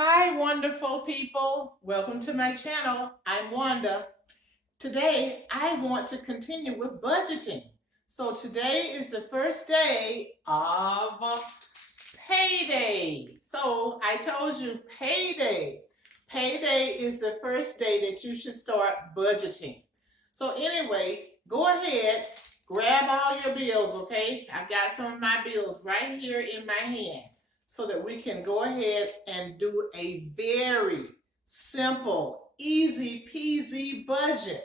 Hi, wonderful people. Welcome to my channel. I'm Wanda. Today, I want to continue with budgeting. So today is the first day of payday. So I told you payday. Payday is the first day that you should start budgeting. So anyway, go ahead, grab all your bills, okay? I've got some of my bills right here in my hand so that we can go ahead and do a very simple, easy peasy budget.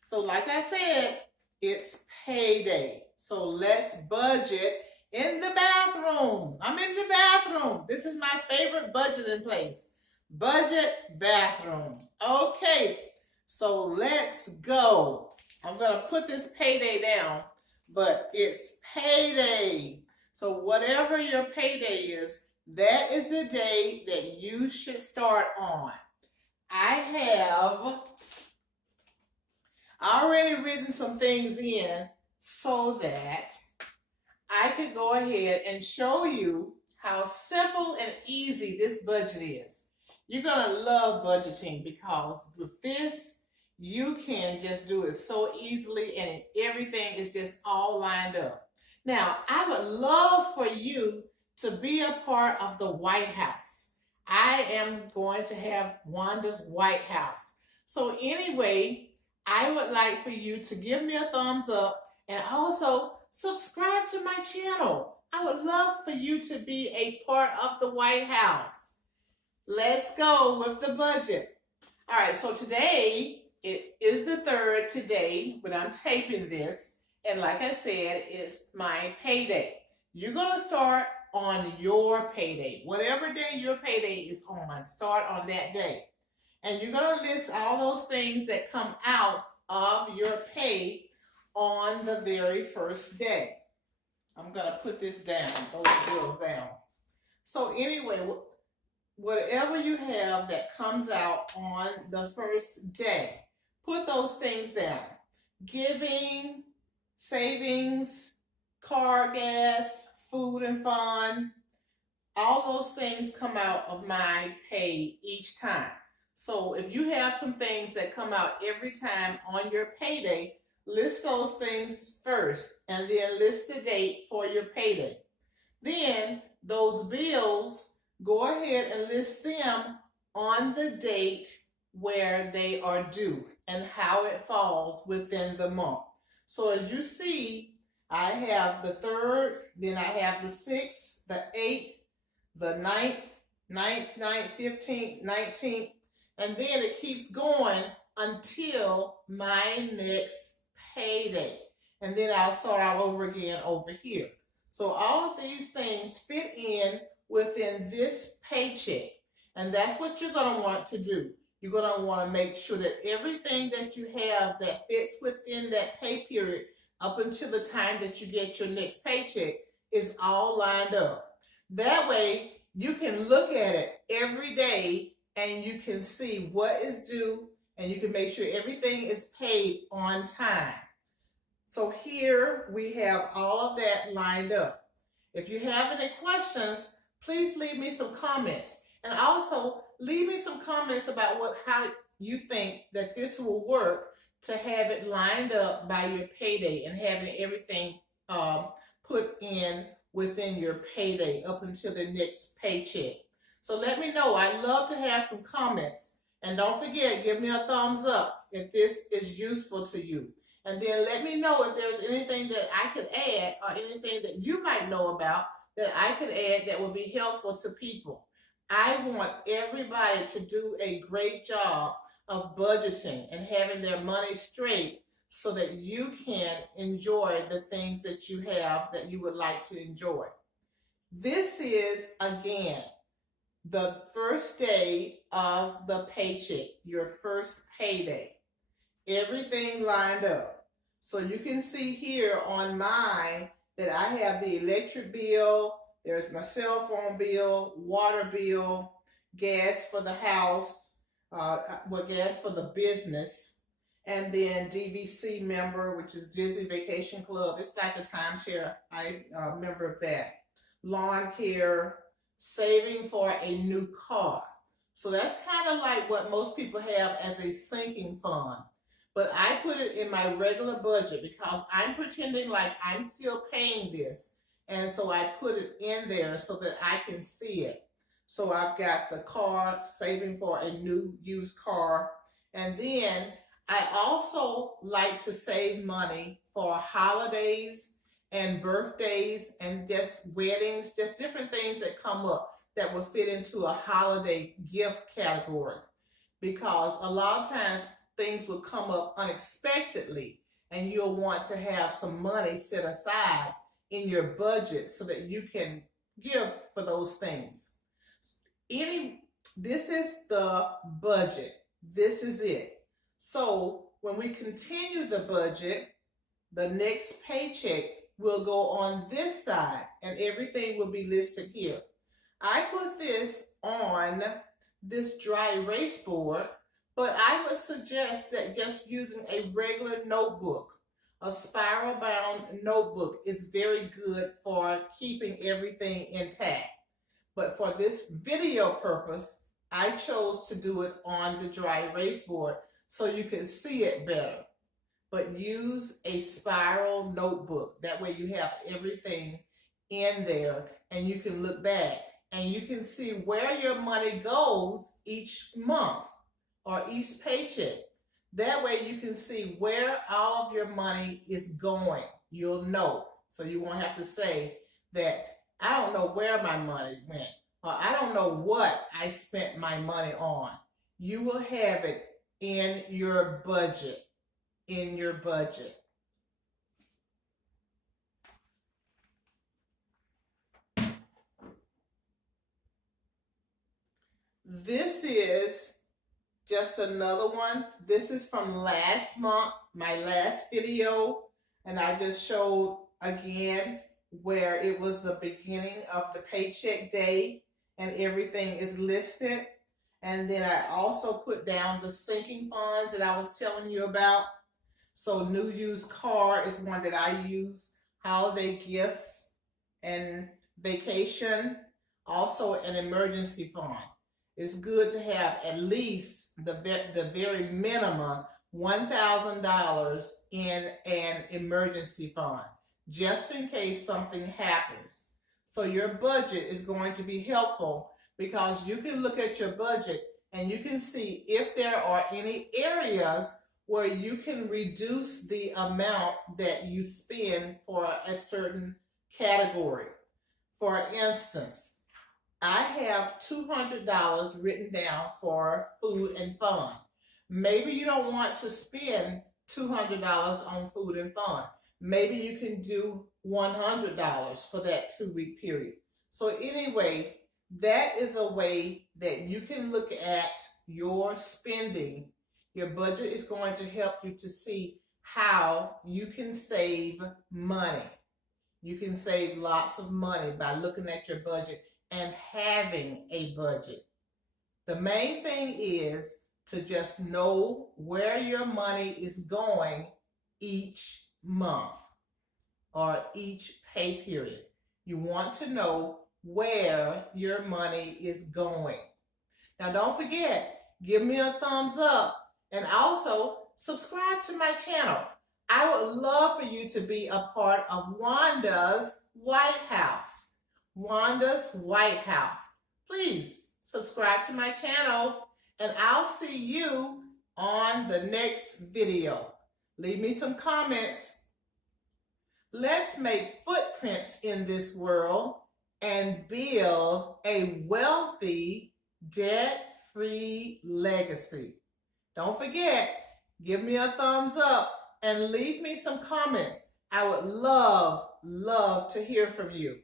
So like I said, it's payday. So let's budget in the bathroom. I'm in the bathroom. This is my favorite budgeting place. Budget bathroom. Okay, so let's go. I'm going to put this payday down, but it's payday. So whatever your payday is, that is the day that you should start on. I have already written some things in so that I could go ahead and show you how simple and easy this budget is. You're going to love budgeting because with this, you can just do it so easily and everything is just all lined up. Now, I would love for you to be a part of the White House. I am going to have Wanda's White House. So anyway, I would like for you to give me a thumbs up and also subscribe to my channel. I would love for you to be a part of the White House. Let's go with the budget. All right, so today, it is the 3rd today when I'm taping this. And like I said, it's my payday. You're going to start on your payday. Whatever day your payday is on, start on that day. And you're going to list all those things that come out of your pay on the very first day. I'm going to put this down, those bills down. So anyway, whatever you have that comes out on the first day, put those things down. Giving, savings, car gas, food and fun, all those things come out of my pay each time. So if you have some things that come out every time on your payday, list those things first and then list the date for your payday. Then those bills, go ahead and list them on the date where they are due and how it falls within the month. So as you see, I have the 3rd, then I have the 6th, the 8th, the 9th, 15th, 19th, and then it keeps going until my next payday. And then I'll start all over again over here. So all of these things fit in within this paycheck. And that's what you're going to want to do. You're going to want to make sure that everything that you have that fits within that pay period up until the time that you get your next paycheck is all lined up. That way, you can look at it every day and you can see what is due and you can make sure everything is paid on time. So here we have all of that lined up. If you have any questions, please leave me some comments. And also, leave me some comments about how you think that this will work to have it lined up by your payday and having everything put in within your payday up until the next paycheck. So let me know. I'd love to have some comments. And don't forget, give me a thumbs up if this is useful to you. And then let me know if there's anything that I could add or anything that you might know about that I could add that would be helpful to people. I want everybody to do a great job of budgeting and having their money straight so that you can enjoy the things that you have that you would like to enjoy. This is, again, the first day of the paycheck, your first payday. Everything lined up. So you can see here on mine that I have the electric bill, there's my cell phone bill, water bill, gas for the house, gas for the business, and then DVC member, which is Disney Vacation Club. It's like a timeshare. I'm a member of that. Lawn care, saving for a new car. So that's kind of like what most people have as a sinking fund. But I put it in my regular budget because I'm pretending like I'm still paying this. And so I put it in there so that I can see it. So I've got the car, saving for a new used car. And then I also like to save money for holidays and birthdays and just weddings, just different things that come up that will fit into a holiday gift category. Because a lot of times things will come up unexpectedly and you'll want to have some money set aside in your budget so that you can give for those things. This is the budget. This is it. So when we continue the budget, the next paycheck will go on this side and everything will be listed here. I put this on this dry erase board, but I would suggest that just using a regular notebook, a spiral bound notebook, is very good for keeping everything intact. But for this video purpose, I chose to do it on the dry erase board so you can see it better. But use a spiral notebook. That way you have everything in there and you can look back and you can see where your money goes each month or each paycheck. That way you can see where all of your money is going. You'll know. So you won't have to say that I don't know where my money went or I don't know what I spent my money on. You will have it in your budget. In your budget. This is just another one. This is from last month, my last video, and I just showed again where it was the beginning of the paycheck day and everything is listed. And then I also put down the sinking funds that I was telling you about. So new used car is one that I use, holiday gifts and vacation, also an emergency fund. It's good to have at least the very minimum $1,000 in an emergency fund, just in case something happens. So your budget is going to be helpful because you can look at your budget and you can see if there are any areas where you can reduce the amount that you spend for a certain category. For instance, I have $200 written down for food and fun. Maybe you don't want to spend $200 on food and fun. Maybe you can do $100 for that 2-week period. So anyway, that is a way that you can look at your spending. Your budget is going to help you to see how you can save money. You can save lots of money by looking at your budget and having a budget. The main thing is to just know where your money is going each month or each pay period. You want to know where your money is going. Now don't forget, give me a thumbs up and also subscribe to my channel. I would love for you to be a part of Wanda's White House. Wanda's White House. Please subscribe to my channel and I'll see you on the next video. Leave me some comments. Let's make footprints in this world and build a wealthy, debt-free legacy. Don't forget, give me a thumbs up and leave me some comments. I would love to hear from you.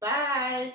Bye.